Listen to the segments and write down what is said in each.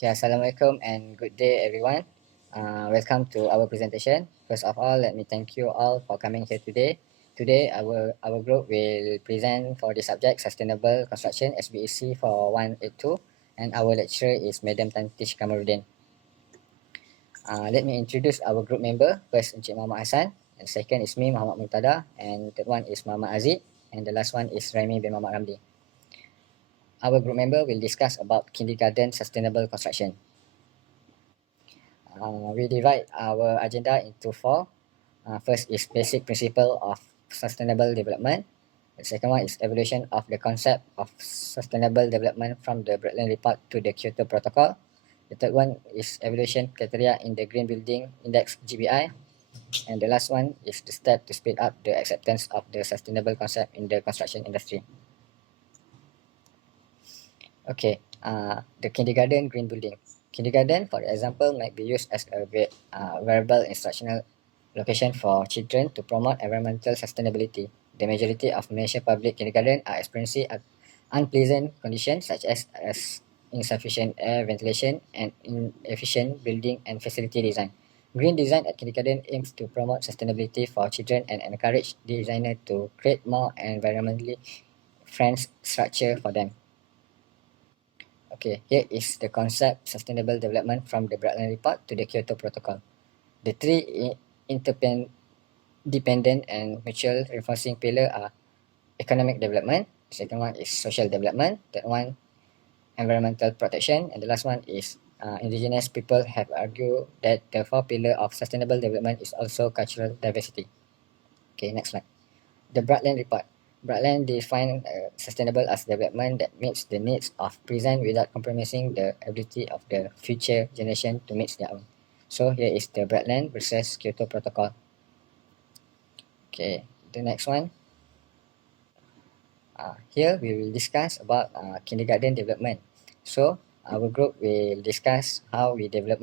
Okay, Assalamualaikum and good day everyone. Welcome to our presentation. First of all, let me thank you all for coming here today. Today, our group will present for the subject Sustainable Construction SBEC for 182, and our lecturer is Madam Tantish Kamarudin. Let me introduce our group member. First, Encik Muhammad Hassan, and second is me, Muhammad Murtadha, and third one is Muhammad Haziq, and the last one is Raimi bin Muhammad Ramli. Our group member will discuss about kindergarten sustainable construction. We divide our agenda into four. First is basic principle of sustainable development. The second one is evolution of the concept of sustainable development from the Brundtland Report to the Kyoto Protocol. The third one is evaluation criteria in the Green Building Index GBI. And the last one is the step to speed up the acceptance of the sustainable concept in the construction industry. Okay, the kindergarten green building. Kindergarten, for example, might be used as a variable instructional location for children to promote environmental sustainability. The majority of Malaysian public kindergarten are experiencing unpleasant conditions such as insufficient air ventilation and inefficient building and facility design. Green design at kindergarten aims to promote sustainability for children and encourage designers to create more environmentally friendly structure for them. Okay, here is the concept sustainable development from the Brundtland Report to the Kyoto Protocol. The three interdependent and mutual reinforcing pillars are economic development, the second one is social development, third one environmental protection, and the last one is indigenous people have argued that the fourth pillar of sustainable development is also cultural diversity. Okay, next slide. The Brundtland Report. Brundtland defined sustainable as development that meets the needs of present without compromising the ability of the future generation to meet their own. So here is the Brundtland versus Kyoto Protocol. Okay, the next one. Here we will discuss about kindergarten development. So our group will discuss how we develop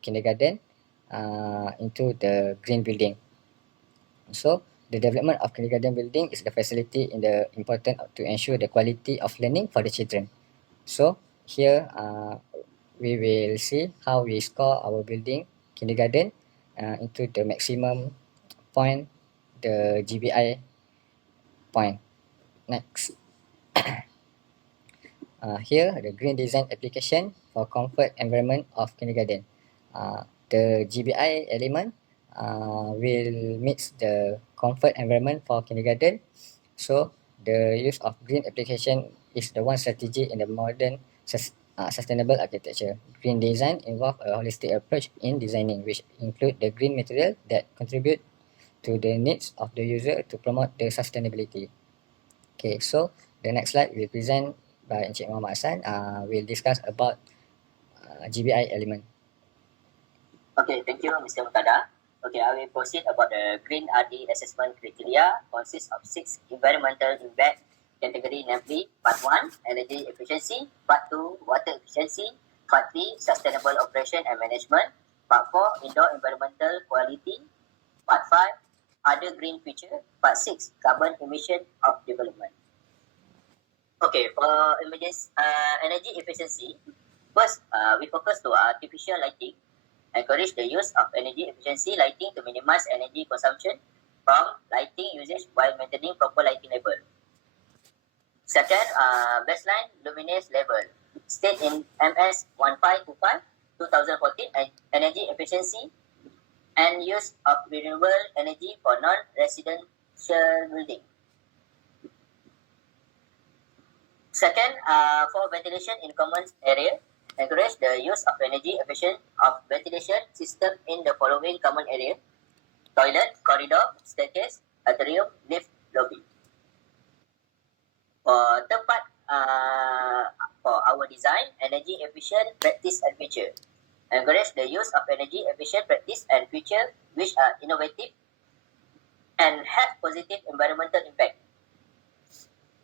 kindergarten into the green building. So the development of kindergarten building is the facility in the important to ensure the quality of learning for the children. So here we will see how we score our building kindergarten into the maximum point, the GBI point. Next. Here the green design application for comfort environment of kindergarten. The GBI element will meet the comfort environment for kindergarten. So the use of green application is the one strategy in the modern sustainable architecture. Green design involves a holistic approach in designing, which include the green material that contribute to the needs of the user to promote the sustainability. Okay, so the next slide will present by Encik Muhammad Hassan. We'll discuss about GBI element. Okay, thank you, Mr. Murtadha. Okay, I will proceed about the Green RD assessment criteria. Consists of 6 environmental impact category, namely Part 1, energy efficiency, Part 2, water efficiency, Part 3, sustainable operation and management, Part 4, indoor environmental quality, Part 5, other green feature, Part 6, carbon emission of development. Okay, for energy efficiency, first, we focus to artificial lighting. Encourage the use of energy efficiency lighting to minimize energy consumption from lighting usage while maintaining proper lighting level. Second, baseline luminance level. State in MS 1525 2014 energy efficiency and use of renewable energy for non-residential building. Second, for ventilation in common area, encourage the use of energy efficient of ventilation system in the following common area: toilet, corridor, staircase, atrium, lift, lobby. For third part, for our design, energy efficient practice and feature. Encourage the use of energy efficient practice and feature which are innovative and have positive environmental impact.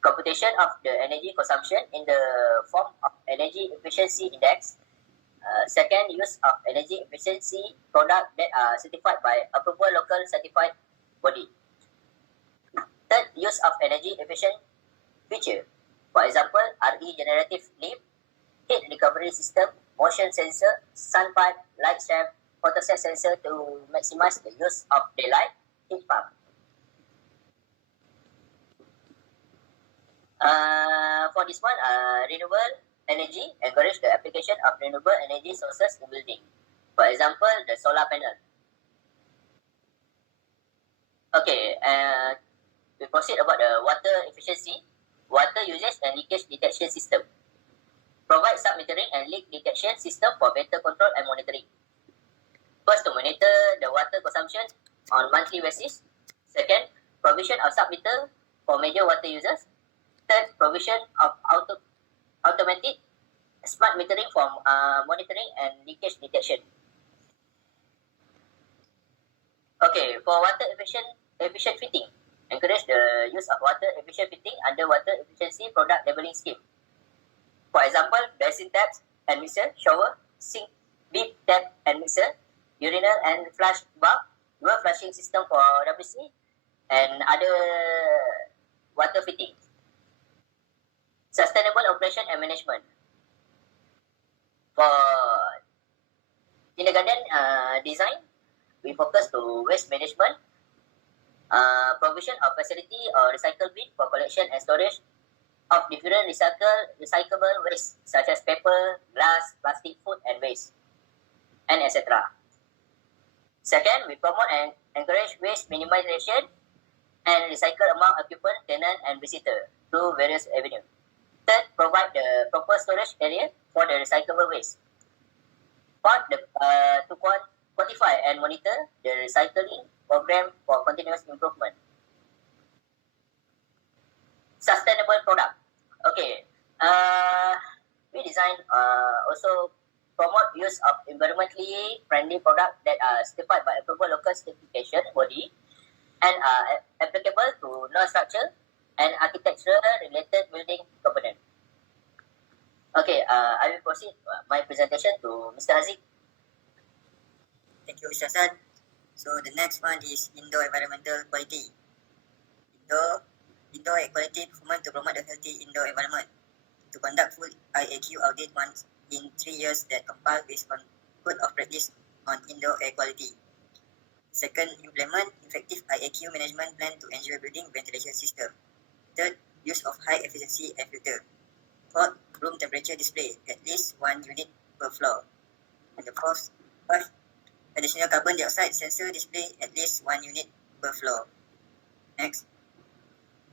Computation of the energy consumption in the form of energy efficiency index. Second, use of energy efficiency product that are certified by approvable local certified body. Third, use of energy efficient feature. For example, regenerative lift, heat recovery system, motion sensor, sun pipe, light shaft, photocell sensor to maximize the use of daylight heat pump. For this one, renewable energy encourage the application of renewable energy sources in building. For example, the solar panel. Okay, we proceed about the water efficiency, water usage and leakage detection system. Provide submetering and leak detection system for better control and monitoring. First, to monitor the water consumption on monthly basis. Second, provision of submeter for major water users. Third, provision of automatic smart metering for monitoring and leakage detection. Okay, for water efficient fitting, encourage the use of water efficient fitting under water efficiency product labeling scheme. For example, basin taps and mixer, shower, sink, beep tap and mixer, urinal and flush bath, dual flushing system for WC, and other water fittings. Sustainable operation and management. For kindergarten design, we focus to waste management, provision of facility or recycle bin for collection and storage of different recyclable waste such as paper, glass, plastic, food and waste, and etc. Second, we promote and encourage waste minimization and recycle among occupant, tenant and visitor through various avenues. Third, provide the proper storage area for the recyclable waste. Fourth, to quantify and monitor the recycling program for continuous improvement. Sustainable product. Okay, we design also promote use of environmentally friendly products that are certified by approval local certification body and are applicable to non-structural and architectural related building component. Okay, I will proceed my presentation to Mr. Haziq. Thank you, Mr. Hassan. So the next one is indoor environmental quality. Indoor air quality performance to promote a healthy indoor environment. To conduct full IAQ audit once in 3 years that compile based on code of practice on indoor air quality. Second, implement effective IAQ management plan to ensure building ventilation system. Third, use of high efficiency air filter. Fourth, room temperature display, at least 1 unit per floor. And the fourth, additional carbon dioxide sensor display, at least 1 unit per floor. Next,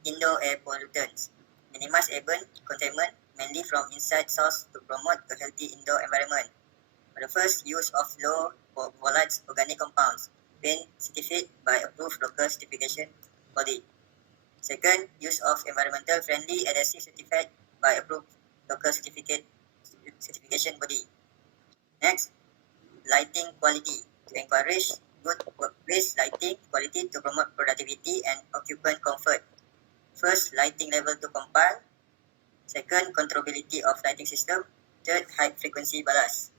indoor air pollutants. Minimize airborne contaminant, mainly from inside source to promote a healthy indoor environment. For the first, use of low volatile organic compounds, been certified by approved local certification body. Second, use of environmental friendly adhesive certified by approved local certification body. Next, lighting quality. To encourage good workplace lighting quality to promote productivity and occupant comfort. First, lighting level to compile. Second, controllability of lighting system. Third, high frequency ballast.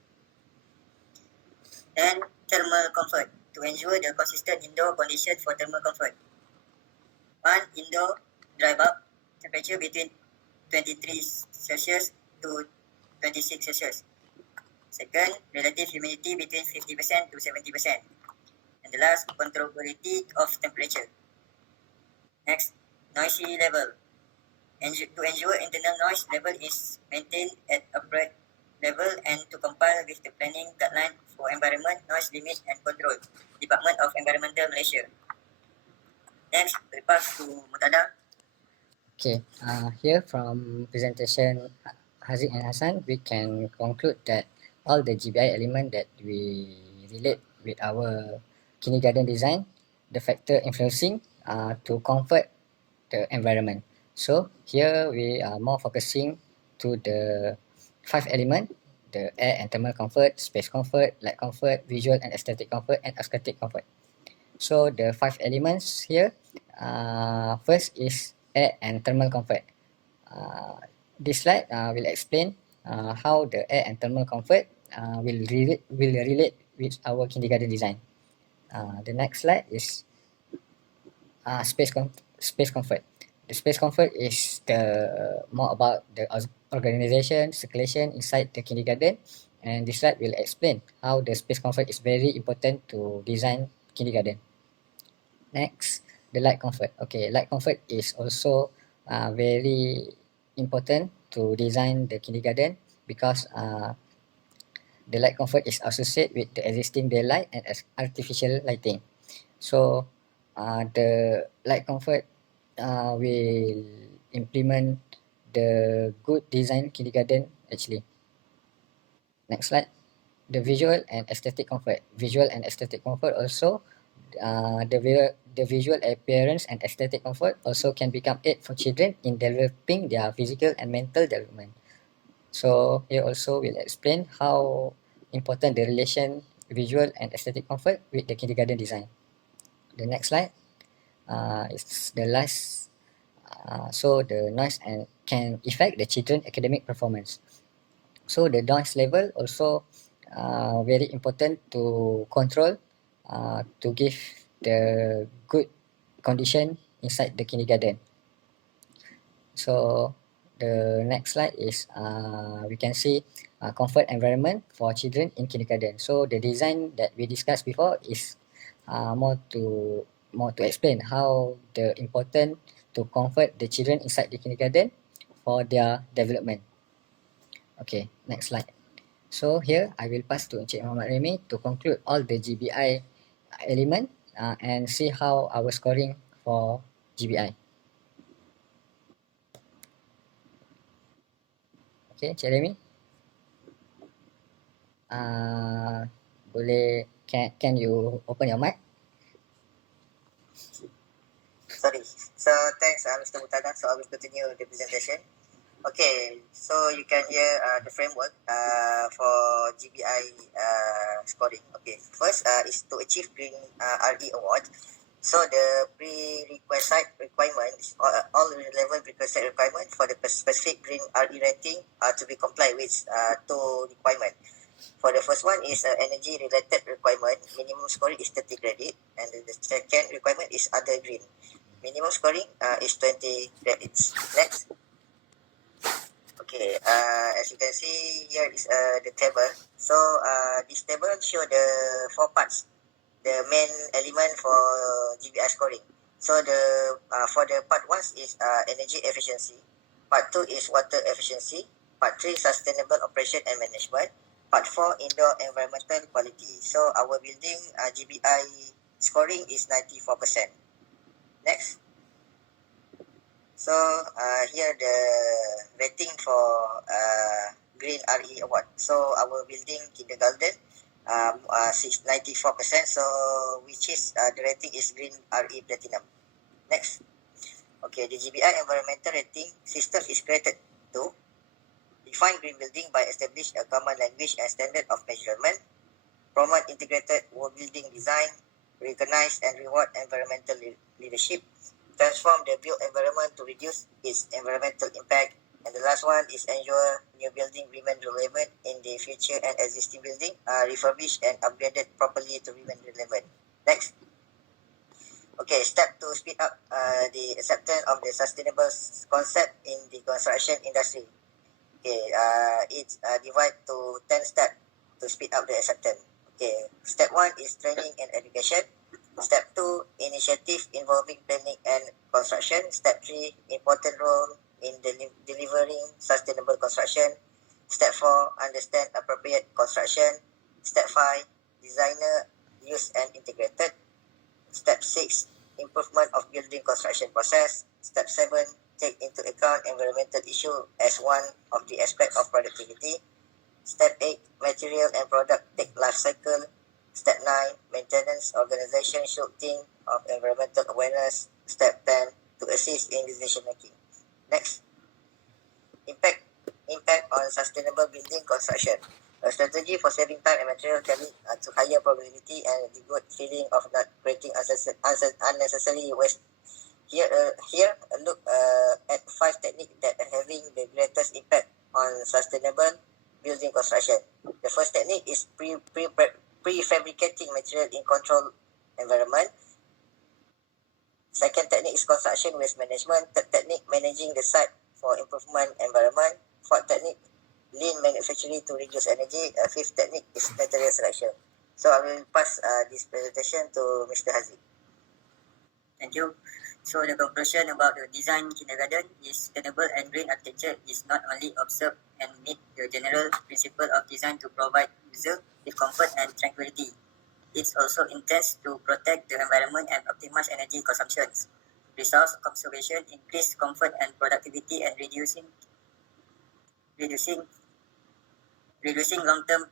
And thermal comfort. To ensure the consistent indoor condition for thermal comfort. 1. Indoor dry bulb. Temperature between 23 Celsius to 26 Celsius. Second, relative humidity between 50% to 70%. And the last, controllability of temperature. Next, noisy level. To ensure internal noise level is maintained at appropriate level and to comply with the planning guideline for environment, noise limit and control, Department of Environmental Malaysia. Next, we pass to Murtadha. Okay, here from presentation Haziq and Hassan, we can conclude that all the GBI element that we relate with our kindergarten design, the factor influencing to comfort the environment. So here we are more focusing to the 5 element, the air and thermal comfort, space comfort, light comfort, visual and aesthetic comfort, and aesthetic comfort. So the 5 elements here, first is air and thermal comfort. This slide will explain how the air and thermal comfort will relate with our kindergarten design. The next slide is space comfort. The space comfort is the more about the organization, circulation inside the kindergarten, and this slide will explain how the space comfort is very important to design kindergarten. Next, the light comfort. Okay, light comfort is also very important to design the kindergarten because the light comfort is associated with the existing daylight and artificial lighting. So, the light comfort will implement the good design kindergarten actually. Next slide. The visual and aesthetic comfort. Visual and aesthetic comfort also, the visual appearance and aesthetic comfort also can become aid for children in developing their physical and mental development. So here also we'll explain how important the relation visual and aesthetic comfort with the kindergarten design. The next slide is the last. So the noise and can affect the children academic performance. So the noise level also very important to control to give the good condition inside the kindergarten. So the next slide is we can see comfort environment for children in kindergarten. So the design that we discussed before is more to explain how the important to comfort the children inside the kindergarten for their development. Okay, next slide. So here I will pass to Encik Muhammad Raimi to conclude all the GBI element and see how our scoring for GBI. Okay, Encik Raimi. Boleh can you open your mic? Sorry. So thanks, Mr. Murtadha. So I will continue the presentation. Okay, so you can hear the framework for GBI scoring. Okay, first is to achieve Green RE Award. So the prerequisite requirement is all relevant prerequisite requirement for the specific Green RE rating to be complied with two requirements. For the first one is energy related requirement. Minimum scoring is 30 credit, and the second requirement is other green. Minimum scoring is 20 credits. Next. Okay, as you can see here is the table. So this table show the 4 parts, the main element for GBI scoring. So the for the part 1 is energy efficiency, part 2 is water efficiency, part 3 sustainable operation and management, part 4 indoor environmental quality. So our building GBI scoring is 94%. Next. So here the rating for Green RE Award. So our building kindergarten 94%. So which is the rating is Green RE Platinum. Next. Okay, the GBI environmental rating system is created to define green building by establish a common language and standard of measurement, promote integrated whole building design, recognize and reward environmental leadership, transform the built environment to reduce its environmental impact, and the last one is ensure new building remain relevant in the future and existing building refurbished and upgraded properly to remain relevant. Next. Okay, step to speed up the acceptance of the sustainable concept in the construction industry. Okay, it's divided to 10 steps to speed up the acceptance. Okay, step 1 is training and education. Step 2, initiative involving planning and construction. Step 3, important role in delivering sustainable construction. Step 4, understand appropriate construction. Step 5, designer, use and integrated. Step 6, improvement of building construction process. Step 7, take into account environmental issue as one of the aspects of productivity. Step 8, material and product take life cycle. Step 9, maintenance organization should think of environmental awareness. Step 10, to assist in decision making. Next. Impact on sustainable building construction. A strategy for saving time and material can lead to higher probability and the good feeling of not creating unnecessary waste. Here look at 5 techniques that are having the greatest impact on sustainable building construction. The first technique is prefabricating material in controlled environment. Second technique is construction waste management. Third technique, managing the site for improvement environment. Fourth technique, lean manufacturing to reduce energy. Fifth technique is material selection. So I will pass this presentation to Mr. Haziq. Thank you. So the conclusion about the design kindergarten is sustainable and green architecture is not only observe and meet the general principle of design to provide user with comfort and tranquility. It also intends to protect the environment and optimize energy consumptions, resource conservation, increase comfort and productivity, and reducing long-term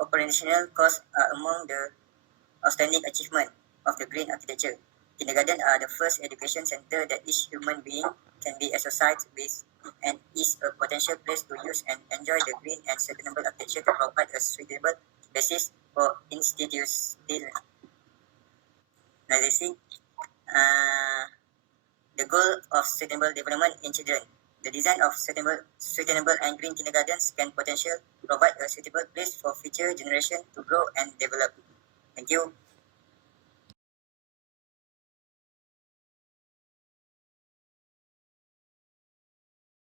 operational costs are among the outstanding achievement of the green architecture. Kindergarten are the first education center that each human being can be associated with and is a potential place to use and enjoy the green and sustainable architecture to provide a suitable basis for institutionalizing the goal of sustainable development in children. The design of sustainable and green kindergartens can potentially provide a suitable place for future generations to grow and develop. Thank you.